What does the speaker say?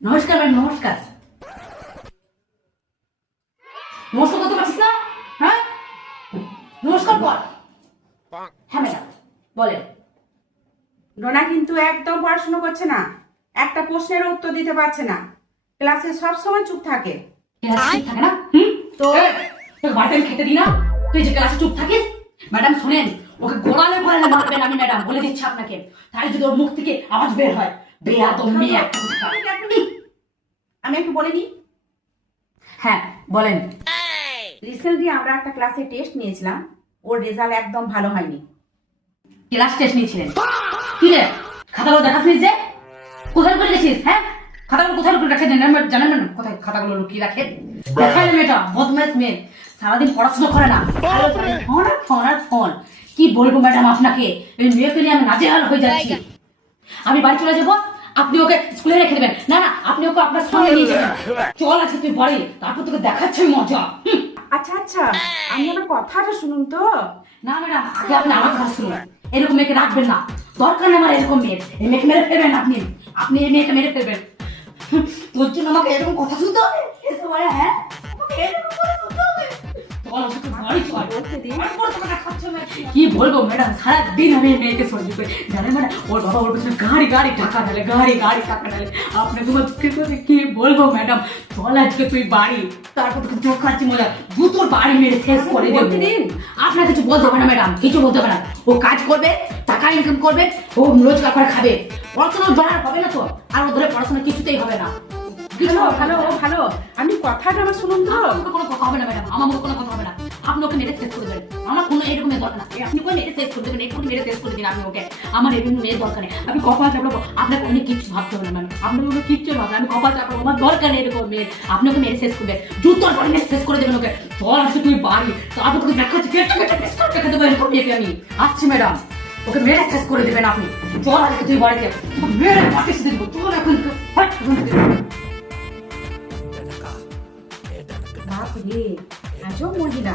নমস্কার ম্যাম, নমস্কার। নমস্কার করতে পারছিস না? হ্যাঁ, নমস্কার বল। হ্যাঁ ম্যাডাম, বলেন। ডোনা কিন্তু একদম পড়াশোনা করছে না, একটা প্রশ্নের উত্তর দিতে পারছে না, ক্লাসে সব সময় চুপ থাকে। ক্লাসে চুপ থাকে না? তো তোকে বাড়িতে আমি খেতে দিই না? তুই যে ক্লাসে চুপ থাকিস? ম্যাডাম শোনেন, ওকে গোড়ালে গোড়ালে মারবেন আমি ম্যাডাম, বলে দিচ্ছি আপনাকে। তাহলে যদি ওর মুখ থেকে আওয়াজ বের হয়, বেয়াদব মেয়ে একটা কোথাকার। আমি একটু বলে নিই। হ্যাঁ বলেন। রিসেন্টলি আমরা একটা ক্লাসে টেস্ট নিয়েছিলাম, ওর রেজাল্ট একদম ভালো হয়নি। ক্লাস টেস্ট নিয়েছিলেন? কি রে, খাতাগুলো দেখাচ্ছিস যে? কোথায় করে রেখেছিস? হ্যাঁ, খাতাগুলো কোথায় করে রাখে জানেন ম্যাডাম? কোথায় খাতাগুলো লুকিয়ে রাখে? দেখাই মেয়েটা বদমাইশ মেয়ে, সারাদিন পড়াশোনা করে না, ফোন আর ফোন আর ফোন। কি বলবো ম্যাডাম আপনাকে, এই মেয়েকে নিয়ে আমি নাজেহাল হয়ে যাচ্ছি। আমি বাড়ি চলে যাবো, আপনি ওকে স্কুলে রেখে দেবেন। না না, আপনি ওকে আপনার সঙ্গে নিয়ে যাবেন। চল আজকে তুই বাড়ি, তারপর তোকে দেখাচ্ছি মজা। আচ্ছা আচ্ছা, আমি আমার কথাটা শুনুন তো। না ম্যাডাম, আগে আপনি আমার কথা শুনুন। এরকম মেয়েকে রাখবেন না, দরকার নেই আমার এরকম মেয়ে। এই মেয়েকে মেরে ফেলবেন আপনি, আপনি এই মেয়েকে মেরে ফেলবেন। তোর জন্য আমাকে এরকম কথা শুনতে হবে? হ্যাঁ, আমাকে এরকম কথা শুনতে হবে? চল আজকে তুই বাড়ি চল। তারপর তোকে দেখাচ্ছি আমি। কি বলবো ম্যাডাম, সারাদিন আমি এই মেয়েকে সহ্য করি। জানেন ম্যাডাম, ওর বাবা ওর পিছনে গাড়ি গাড়ি টাকা ঢালে, গাড়ি গাড়ি টাকা ঢালে। আপনাকে কি বলবো ম্যাডাম, চল আজকে তুই বাড়ি, তারপর তোকে দেখাচ্ছি মজা। জুতোর বাড়ি মেরে শেষ করে দেবো। আপনার কিছু বলতে হবে না ম্যাডাম, কিছু বলতে হবে না। ও কাজ করবে, টাকা ইনকাম করবে, ও রোজগার করে খাবে। পড়াশোনা দরকার হবে না তো, আর ও ধরে পড়াশোনা কিছুতেই হবে না। ভালো ভালো ভালো, আমি কথাটা আমার শুনুন তো। আমার কোনো কথা হবে না ম্যাডাম, আমার মতো কোনো কথা হবে না। আপনি ওকে মেরে শেষ করে দেবেন, আমার কোনো এরকম মেয়ে দরকার না। আপনি ওকে মেরে শেষ করে দেবেন, একটু মেরে শেষ করে দিন আপনি ওকে। আমার এরকম মেয়ে দরকার নেই। আমি কপাল চাপড়াবো, আপনাকে অনেক কিছু ভাবতে হবে না ম্যাডাম, আপনাকে ওকে কিচ্ছু ভাবনা। আমি কপাল চাপড়াবো, আমার দরকার নেই এরকম মেয়ে। আপনি ওকে মেরে শেষ করবেন, জুতোর পরে মেরে শেষ করে দেবেন ওকে। চল আসছে তুই বাড়ি, তারপর তোকে দেখাচ্ছি দেখে দেবো এরকম মেয়েকে আমি। আসছি ম্যাডাম, ওকে মেরে শেষ করে দেবেন আপনি। চল আজকে তুই বাড়িতে, মেরে পাঠিয়ে দেবো। চল এখন বাপ রে, আজও মহিলা।